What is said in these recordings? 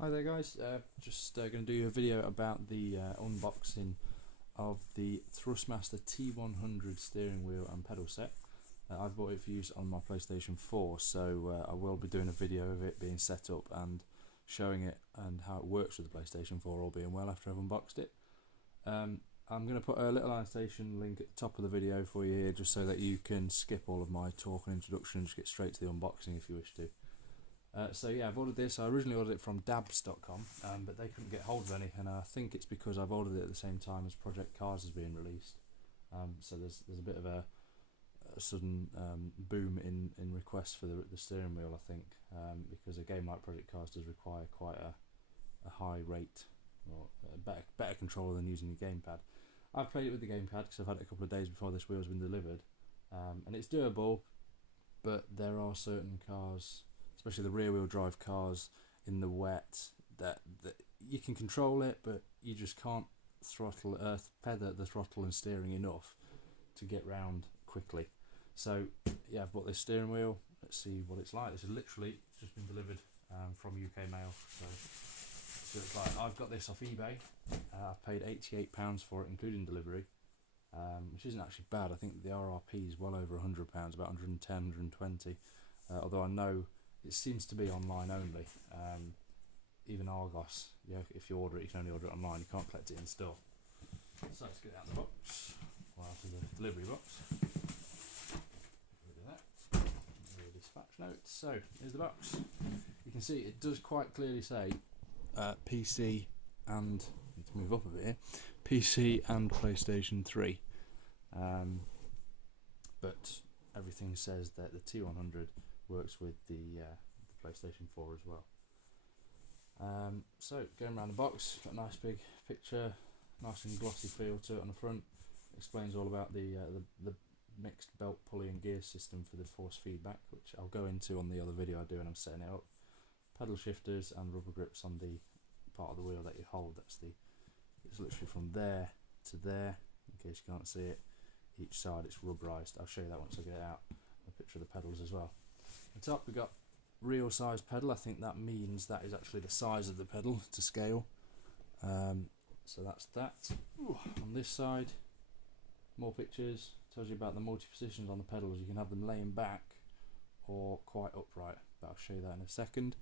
Hi there guys, just going to do a video about the unboxing of the Thrustmaster T100 steering wheel and pedal set. I've bought it for use on my PlayStation 4, so I will be doing a video of it being set up and showing it and how it works with the PlayStation 4, all being well, after I've unboxed it. I'm going to put a little annotation link at the top of the video for you here, just so that you can skip all of my talk and introduction and just get straight to the unboxing if you wish to. So yeah, I've ordered this. I originally ordered it from dabs.com, but they couldn't get hold of any, and I think it's because I've ordered it at the same time as Project Cars is being released. So there's a bit of a sudden boom in requests for the steering wheel, I think, because a game like Project Cars does require quite a high rate, or a better controller than using a gamepad. I've played it with the gamepad because I've had it a couple of days before this wheel's been delivered, and it's doable, but there are certain cars, especially the rear wheel drive cars in the wet, that you can control it, but you just can't feather the throttle and steering enough to get round quickly. So yeah, I've bought this steering wheel. Let's see what it's like. This is literally, it's just been delivered from UK Mail. So it's like, I've got this off eBay. I've paid £88 for it, including delivery, which isn't actually bad. I think the RRP is well over £100, about 110, 120. Although I know it seems to be online only. Even Argos, yeah, if you order it, you can only order it online. You can't collect it in store. So let's get it out of the box. Well, out of the delivery box. Get rid of that. Get rid of dispatch notes. So here's the box. You can see it does quite clearly say PC and, need to move up a bit here, PC and PlayStation 3. But everything says that the T100 works with the PlayStation 4 as well. So going around the box, got a nice big picture, nice and glossy feel to it on the front. Explains all about the mixed belt pulley and gear system for the force feedback, which I'll go into on the other video I do when I'm setting it up. Pedal shifters and rubber grips on the part of the wheel that you hold. It's literally from there to there, in case you can't see it. Each side it's rubberized. I'll show you that once I get it out. A picture of the pedals as well. On top we've got real size pedal. I think that means that is actually the size of the pedal to scale. So that's that. Ooh, on this side, more pictures. Tells you about the multi-positions on the pedals. You can have them laying back or quite upright, but I'll show you that in a second.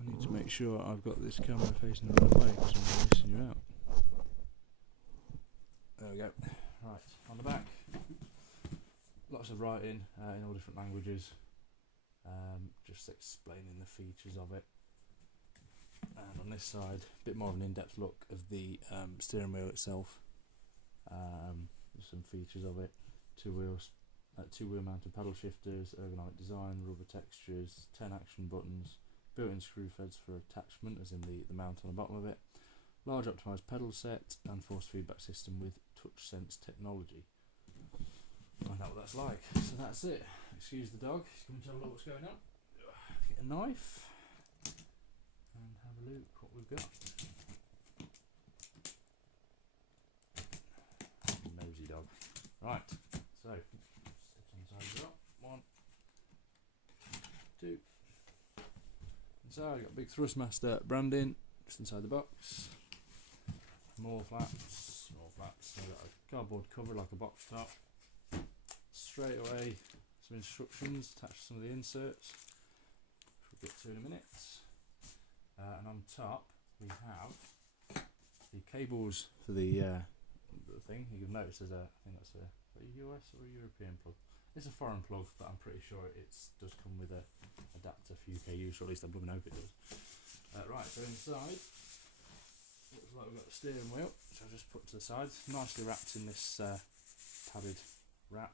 I need to make sure I've got this camera facing the right way because I'm missing you out. There we go. Right, on the back, lots of writing in all different languages, just explaining the features of it. And on this side, a bit more of an in-depth look of the steering wheel itself. Some features of it: two wheel mounted pedal shifters, ergonomic design, rubber textures, 10 action buttons, built-in screw threads for attachment, as in the mount on the bottom of it, large optimised pedal set, and force feedback system with touch sense technology. Find out what that's like. So that's it. Excuse the dog, he's coming to have a look what's going on. Get a knife and have a look what we've got. Nosy dog. Right, so step inside the drop. 1, 2. Inside, I've got big Thrustmaster branding just inside the box. More flaps. So I've got a cardboard cover like a box top. Straight away, some instructions attached to some of the inserts, which we'll get to in a minute. And on top, we have the cables for the thing. You can notice there's I think that's a US or a European plug. It's a foreign plug, but I'm pretty sure it does come with a adapter for UK use, or at least I blooming hope it does. Right, so inside, looks like we've got the steering wheel, which I'll just put to the side. Nicely wrapped in this padded wrap.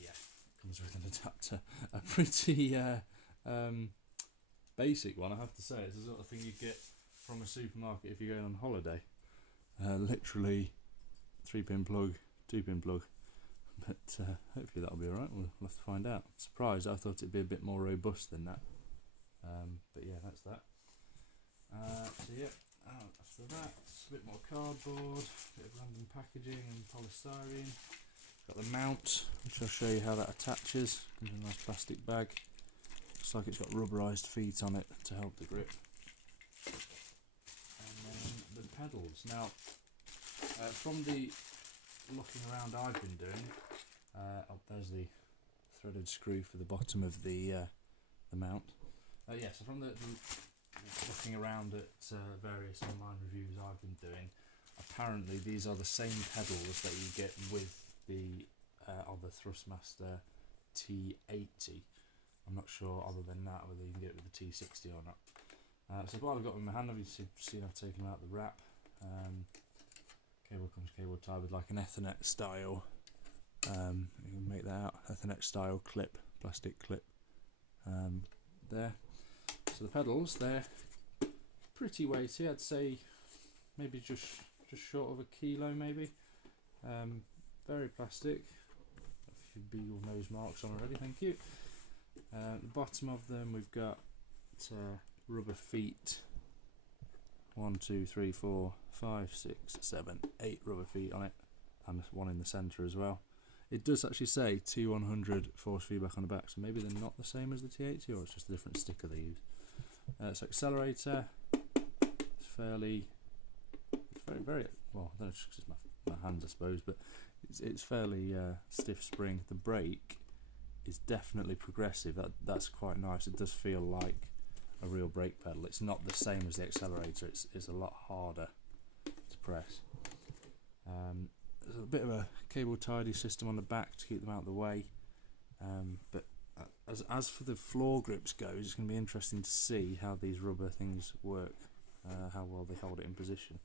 Yeah, comes with an adapter. A pretty basic one, I have to say. It's the sort of thing you get from a supermarket if you're going on holiday. Literally 3-pin plug, 2-pin plug. But hopefully that'll be alright. We'll have to find out. Surprised, I thought it'd be a bit more robust than that. But yeah, that's that. So yeah, after that, a bit more cardboard, a bit of random packaging and polystyrene. Got the mount, which I'll show you how that attaches. Comes in a nice plastic bag. Looks like it's got rubberized feet on it to help the grip. pedals. Now, from the looking around I've been doing, there's the threaded screw for the bottom of the mount. Yeah, so from the looking around at various online reviews I've been doing, apparently these are the same pedals that you get with the other Thrustmaster T80. I'm not sure other than that whether you can get it with the T60 or not. So what I've got in my hand, obviously seen I've taken out the wrap. Cable comes cable tied with like an Ethernet style. You can make that out, Ethernet style clip, plastic clip there. So the pedals, they're pretty weighty. I'd say maybe just short of a kilo, maybe. Very plastic. A few beagle nose marks on already, thank you. The bottom of them, we've got rubber feet. 1, 2, 3, 4, 5, 6, 7, 8 rubber feet on it, and one in the centre as well. It does actually say T100 force feedback on the back, so maybe they're not the same as the T80, or it's just a different sticker they use. So accelerator, it's very well, I don't know, it's just my hands I suppose, but it's fairly stiff spring. The brake is definitely progressive. That's quite nice. It does feel like a real brake pedal. It's not the same as the accelerator. It's a lot harder to press. There's a bit of a cable tidy system on the back to keep them out of the way. But as for the floor grips goes, it's going to be interesting to see how these rubber things work, how well they hold it in position.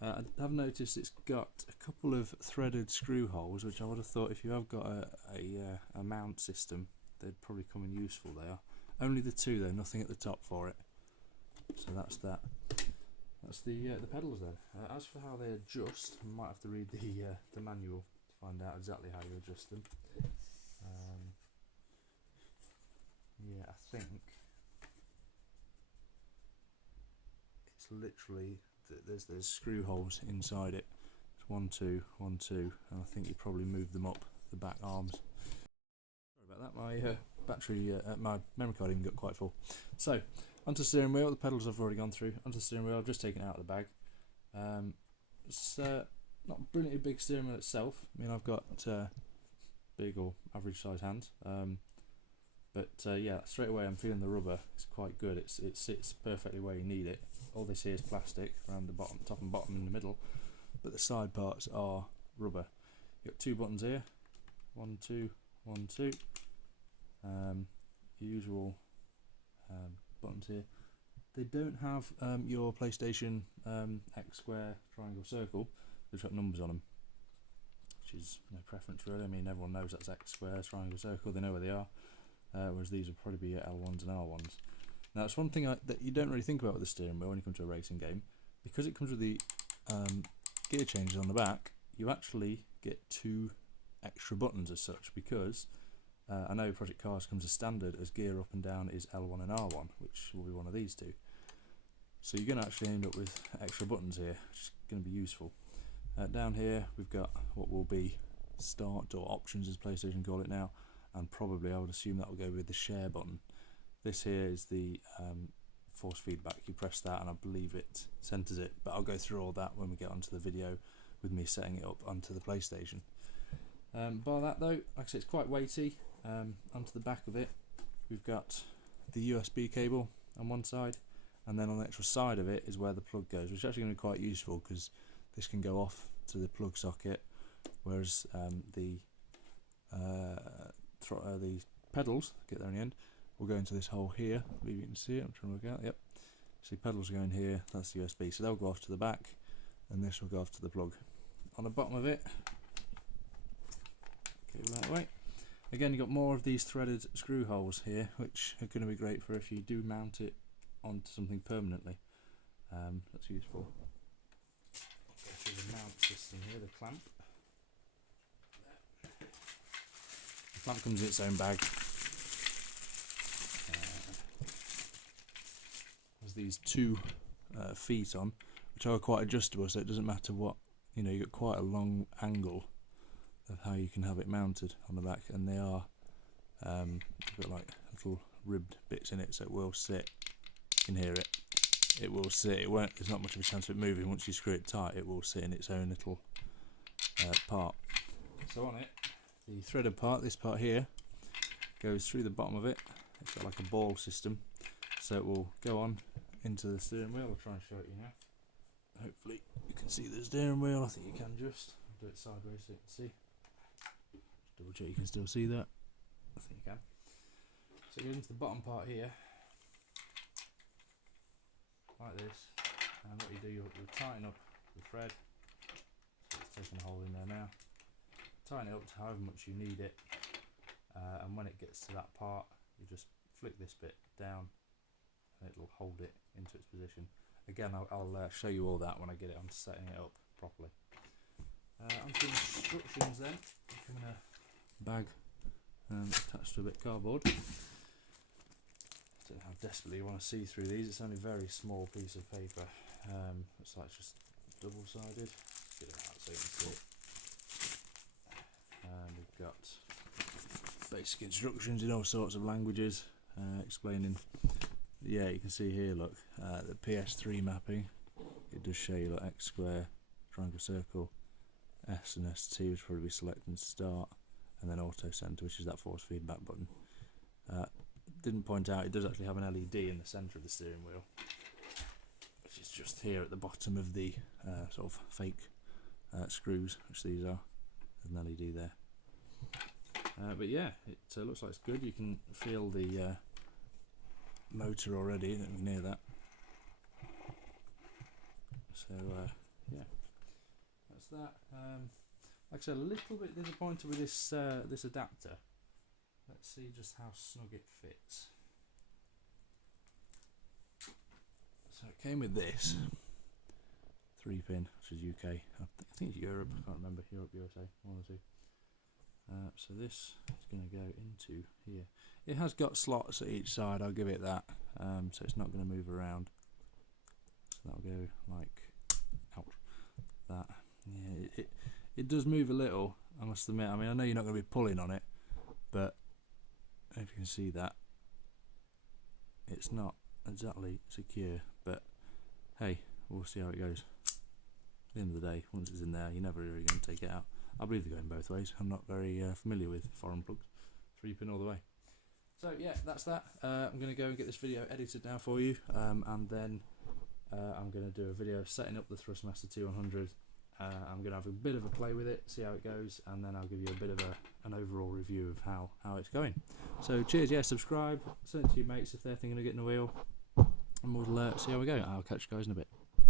I have noticed it's got a couple of threaded screw holes, which I would have thought if you have got a mount system, they'd probably come in useful. They are. Only the two though, nothing at the top for it. So that's that. That's the pedals there. As for how they adjust, you might have to read the manual to find out exactly how you adjust them. Yeah, I think it's literally there's screw holes inside it. It's 1, 2, 1, 2, and I think you probably move them up the back arms. Sorry about that. My memory card even got quite full. So onto the steering wheel. The pedals I've already gone through. Onto the steering wheel. I've just taken it out of the bag. It's not a brilliantly big steering wheel itself. I mean, I've got big or average size hands. Yeah, straight away I'm feeling the rubber. It's quite good. It sits perfectly where you need it. All this here is plastic around the bottom, top and bottom in the middle, but the side parts are rubber. You've got 2 buttons here. 1, 2, 1, 2. Usual buttons here. They don't have your PlayStation X square, triangle, circle. They've got numbers on them, which is no preference really. I mean, everyone knows that's X square, triangle, circle. They know where they are. Whereas these would probably be your L1s and R1s. Now, it's one thing that you don't really think about with the steering wheel when you come to a racing game. Because it comes with the gear changes on the back, you actually get 2 extra buttons as such, because I know Project Cars comes as standard as gear up and down is L1 and R1, which will be one of these two. So you're going to actually end up with extra buttons here, which is going to be useful. Down here we've got what will be start or options as PlayStation call it now, and probably I would assume that will go with the share button. This here is the force feedback. You press that and I believe it centres it, but I'll go through all that when we get onto the video with me setting it up onto the PlayStation. Bar that though, like I say, it's quite weighty. Onto the back of it we've got the USB cable on one side, and then on the actual side of it is where the plug goes, which is actually going to be quite useful because this can go off to the plug socket, whereas the pedals, get there in the end, will go into this hole here. I believe you can see it. I'm trying to work out. Yep. See, pedals are going here. That's the USB. So they'll go off to the back, and this will go off to the plug. On the bottom of it, okay, that way. Again, you've got more of these threaded screw holes here, which are going to be great for if you do mount it onto something permanently. That's useful. I'll go through the mount system here. The clamp. The clamp comes in its own bag. There's these 2 feet on, which are quite adjustable, so it doesn't matter what, you've got quite a long angle of how you can have it mounted on the back, and they are got like little ribbed bits in it, so it will sit, you can hear it, it will sit. There's not much of a chance of it moving. Once you screw it tight, it will sit in its own little part. So on it, the threaded part, this part here, goes through the bottom of it. It's got like a ball system, so it will go on into the steering wheel. I'll try and show it you now. Hopefully you can see the steering wheel. I think you can just. I'll do it sideways so you can see. Just double check you can still see that. I think you can. So it goes into the bottom part here, like this, and what you do, you'll tighten up the thread. So it's taking a hole in there now. Tighten it up to however much you need it, and when it gets to that part, you just flick this bit down and it'll hold it into its position. Again, I'll show you all that when I get it on setting it up properly. Onto instructions then. I'm in a bag attached to a bit of cardboard. I don't know how desperately you want to see through these. It's only a very small piece of paper. Looks like it's just double-sided. Get it out so you can see it. And we've got basic instructions in all sorts of languages, explaining. Yeah, you can see here, look, the PS3 mapping. It does show you like X square, triangle, circle, S and ST, which will probably be select and start, and then auto center, which is that force feedback button. Didn't point out it does actually have an LED in the centre of the steering wheel, which is just here at the bottom of the sort of fake screws, which these are. There's an LED there. But yeah, it looks like it's good. You can feel the motor already, near that. So yeah, that's that. Like I said, a little bit disappointed with this this adapter. Let's see just how snug it fits. So it came with this 3-pin, which is UK. I think it's Europe. I can't remember. Europe, USA, one or two. So this is going to go into here. It has got slots at each side, I'll give it that, so it's not going to move around. So that'll go like, ouch, that. Yeah, it does move a little, I must admit. I mean, I know you're not going to be pulling on it, but if you can see that, it's not exactly secure, but hey, we'll see how it goes. At the end of the day, once it's in there, you're never really going to take it out. I believe they're going both ways. I'm not very familiar with foreign plugs. 3-pin all the way. So yeah, that's that. I'm going to go and get this video edited now for you, and then I'm going to do a video setting up the Thrustmaster T100. I'm going to have a bit of a play with it, see how it goes, and then I'll give you a bit of an overall review of how it's going. So cheers, yeah, subscribe, send it to your mates if they're thinking of getting a wheel, and we'll see how we go. I'll catch you guys in a bit.